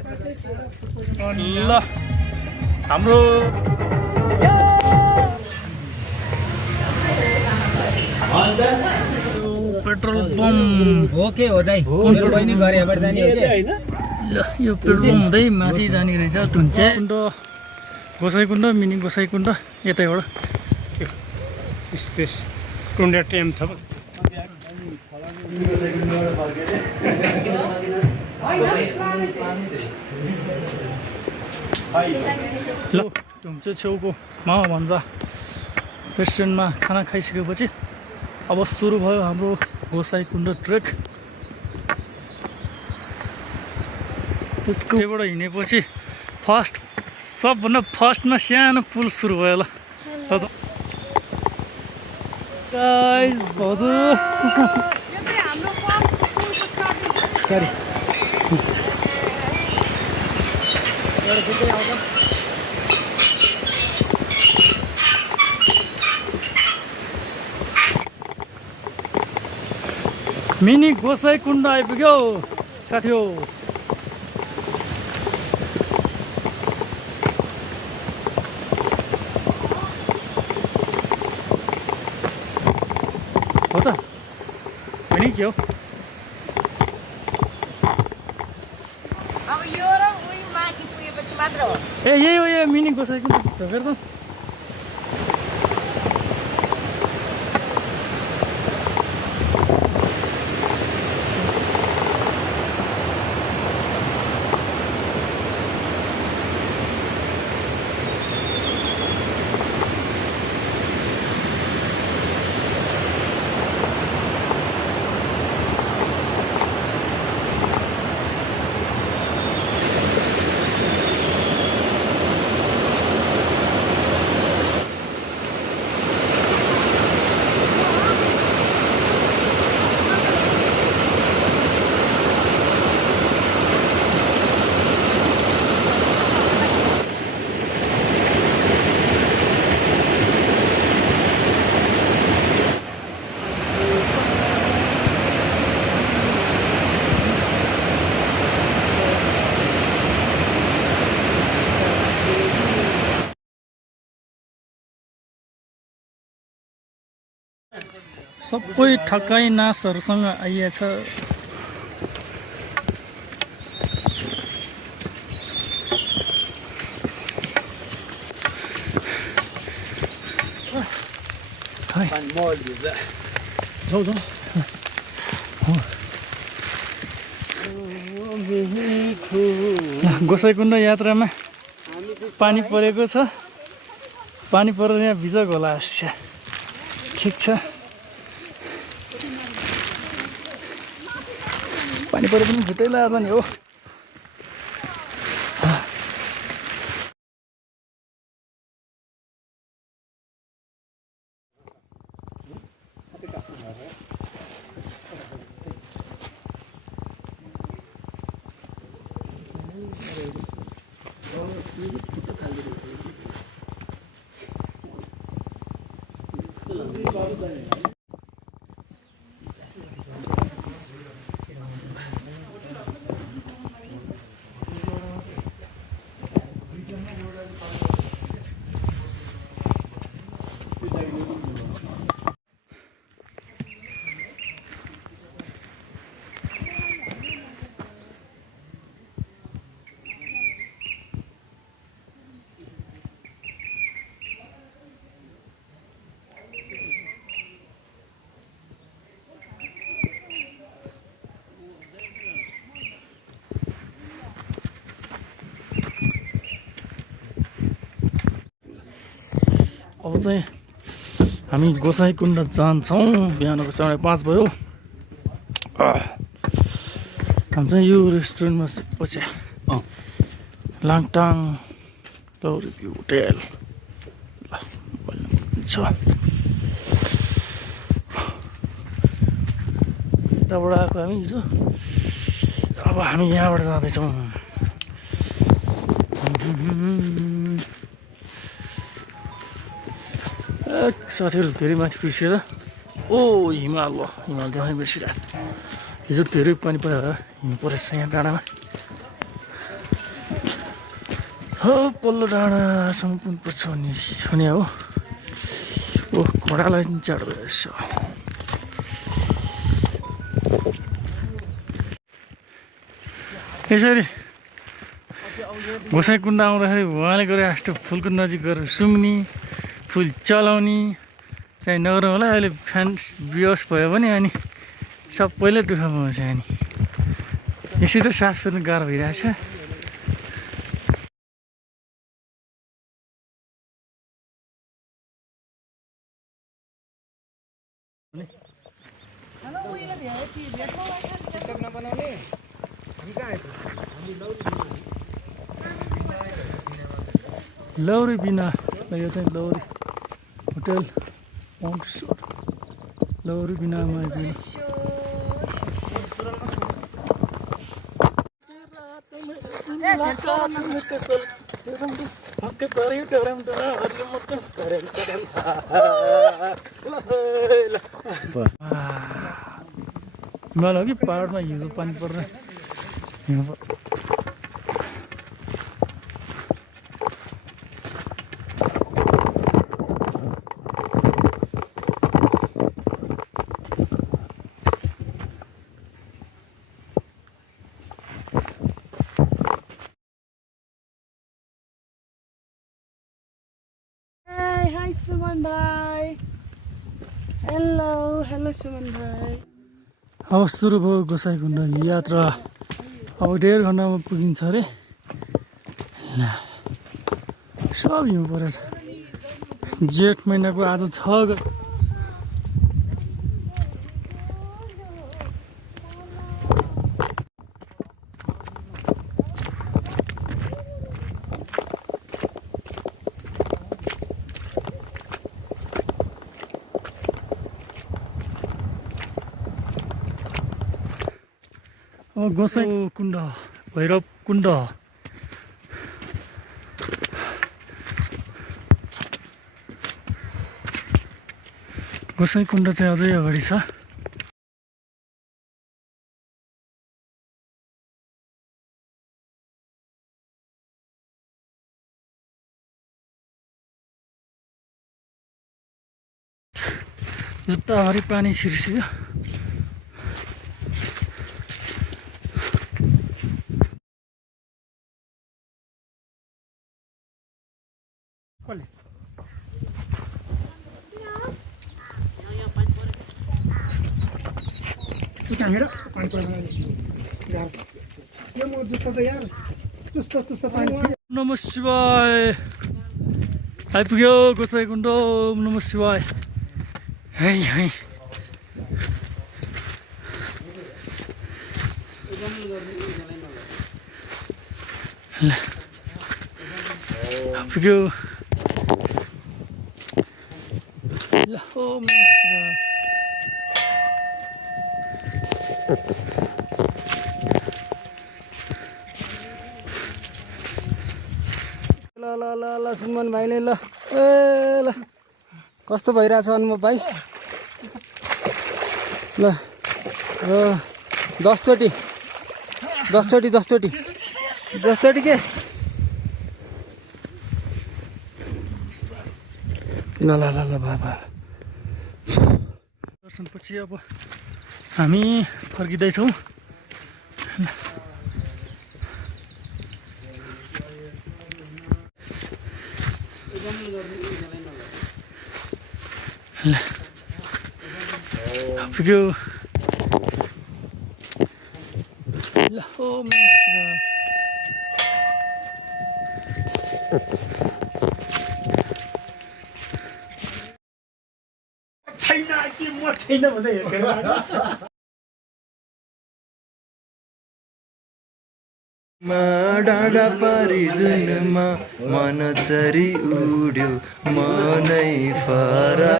ल हाम्रो petrol pump okay हो दाइ बहिनी घर यहाँबाट जाने हो कि ल यो पेट्रोल पम्प हुँदै माथि जाने रहेछ धुन्चे कुण्ड गोसाइकुण्ड मिनी गोसाइकुण्ड यतैबाट त्यो स्पेस कुण्ड टेम छ ल धुम्चे छेउको महाभन्जा रेस्टुरेन्टमा खाना खाइसकेपछि अब सुरु भयो हाम्रो गोसाइकुण्ड ट्रेक। त्यसकोबाट हिँडेपछि सबभन्दा फर्स्टमा सानो पुल सुरु भयो ल गाइस हजुर मिनी गोसाइकुण्ड आइपुग्यो साथी हो। हो त होइन के हो अब यो र उही माथि पुगेपछि मात्र हो। ए यही हो यो मिनी गोसाइकुण्ड हेर त सबै ठक्काइ नासहरूसँग आइएछ। जाऊ गोसाइकुण्ड यात्रामा पानी परेको छ। पानी परेर यहाँ भिजक होला हास्या ठिक छ। पानी परे पनि झुटै लाग्दा नि हो। अब चाहिँ हामी गोसाइकुण्ड जान्छौँ। बिहानको 5:30 भयो। हामी चाहिँ यो रेस्टुरेन्टमा पछि लाङटाङ रिभ्यू होटेल छ। यताबाट आएको हामी हिजो। अब हामी यहाँबाट जाँदैछौँ। साथीहरू धेरै माथि पुगिसकेर ओ हिमाल देखाउने बिर्सिरहेको। हिजो धेरै पानी पऱ्यो हिउँ परेछ यहाँ डाँडामा। हो पल्लो डाँडासम्म पुग्नुपर्छ भन्ने सुने हो। ओ घोडालाई पनि चढ्दो रहेछ। यसरी गोसाइँकुण्ड आउँदाखेरि उहाँले गरे जस्तो फुलको नजिक गएर सुँग्ने, फुल चलाउने चाहिँ नगरौँ होला। अहिले फ्यान बेहोस भयो भने अनि सबैले दुःख पाउँछ। अनि यसै त सास फेर्नु गाह्रो भइरहेछ। लौरी बिना यो चाहिँ लौरी होटल लौरी बिनामा हिमाल हो कि पहाडमा हिजो पानी पर्ने Hi Suman bhai. Hello Suman bhai. अब सुरु भयो गोसाइँकुण्ड यात्रा। अब 1.5 घन्टामा पुगिन्छ अरे। ल सब हिउँ परेछ। जेठ महिनाको आज 6 गते। अब गोसाइँकुण्ड भैरव कुण्ड गोसाइँकुण्ड चाहिँ अझै अगाडि छ। जुत्ताभरि पानी छिरिसक्यो। नमः शिवाय आइपुग्यो गोसाइँकुण्ड। नमः शिवाय। है है ल आइपुग्यो। ल ओम नमः शिवाय। ल सुमन भाइले ल ए ल कस्तो भइरहेछ अनुभव भाइ? ल 10 चोटि के ल ल ल ल बाबा। दर्शनपछि अब हामी फर्किँदैछौँ। ल पुग्यो। ल ओम नमः शिवाय। छैन भन्दै हेर्दैन। डाँडा पारी जुनमा मन चरी उड्यो मनै फरा।